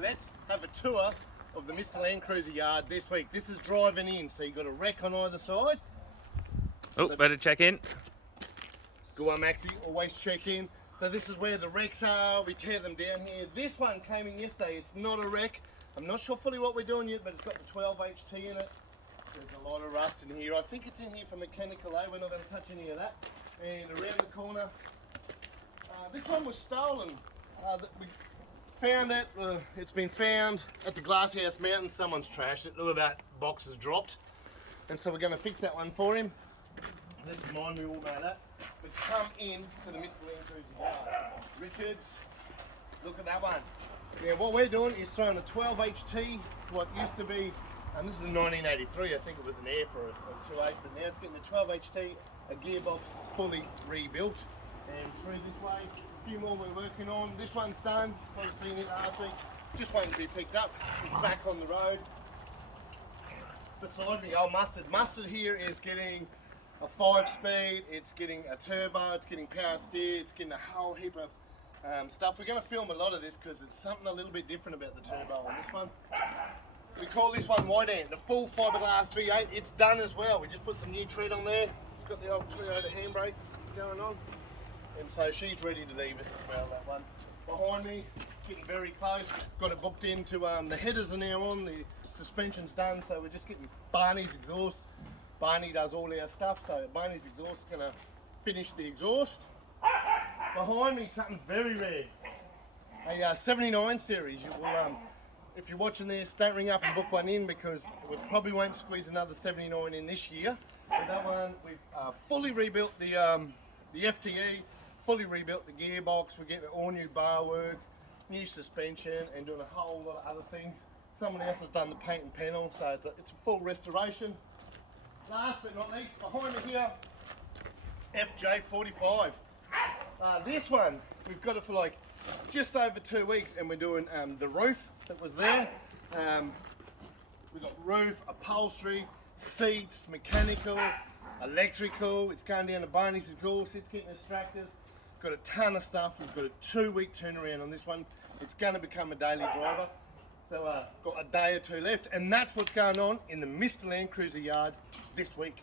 let's have a tour of the Mr Landcruiser yard this week. This is driving in, so you've got a wreck on either side. Oh, better check in. Go on, Maxie, always check in. So this is where the wrecks are, we tear them down here. This one came in yesterday, it's not a wreck. I'm not sure fully what we're doing yet, but it's got the 12 HT in it. There's a lot of rust in here. I think it's in here for mechanical, we're not going to touch any of that. And around the corner, this one was stolen. We found it, it's been found at the Glasshouse Mountain. Someone's trashed it. Look at that, box has dropped. And so we're going to fix that one for him. This is mine, we all know that. But come in to the Mr Landcruiser yard. Richards, look at that one. Yeah, what we're doing is throwing a 12 HT, what used to be, and this is a 1983, I think it was an air for a 2.8, but now it's getting the 12 HT, a gearbox fully rebuilt. And through this way, a few more we're working on. This one's done, probably seen it last week, just waiting to be picked up. It's back on the road. Beside me, Mustard. Mustard here is getting a 5-speed, it's getting a turbo, it's getting power steer, it's getting a whole heap of stuff. We're going to film a lot of this because it's something a little bit different about the turbo on this one. We call this one White Ant, the full fiberglass V8. It's done as well. We just put some new tread on there. It's got the old Toyota handbrake going on. And so she's ready to leave us as well, that one. Behind me, getting very close. Got it booked into, the headers are now on, the suspension's done, so we're just getting Barney's exhaust. Barney does all our stuff, so Barney's exhaust is going to finish the exhaust. Behind me, something very rare. A 79 series. You will, if you're watching this, don't ring up and book one in because we probably won't squeeze another 79 in this year. But that one, we've fully rebuilt the FTE, fully rebuilt the gearbox. We're getting all new bar work, new suspension, and doing a whole lot of other things. Someone else has done the paint and panel, so it's a full restoration. Last but not least, behind me here, FJ45. This one, we've got it for like just over 2 weeks, and we're doing the roof that was there. We've got roof, upholstery, seats, mechanical, electrical. It's going down to Barney's exhaust, it's getting extractors. Got a ton of stuff. We've got a 2-week turnaround on this one. It's going to become a daily driver. So got a day or two left, and that's what's going on in the Mr Landcruiser yard this week.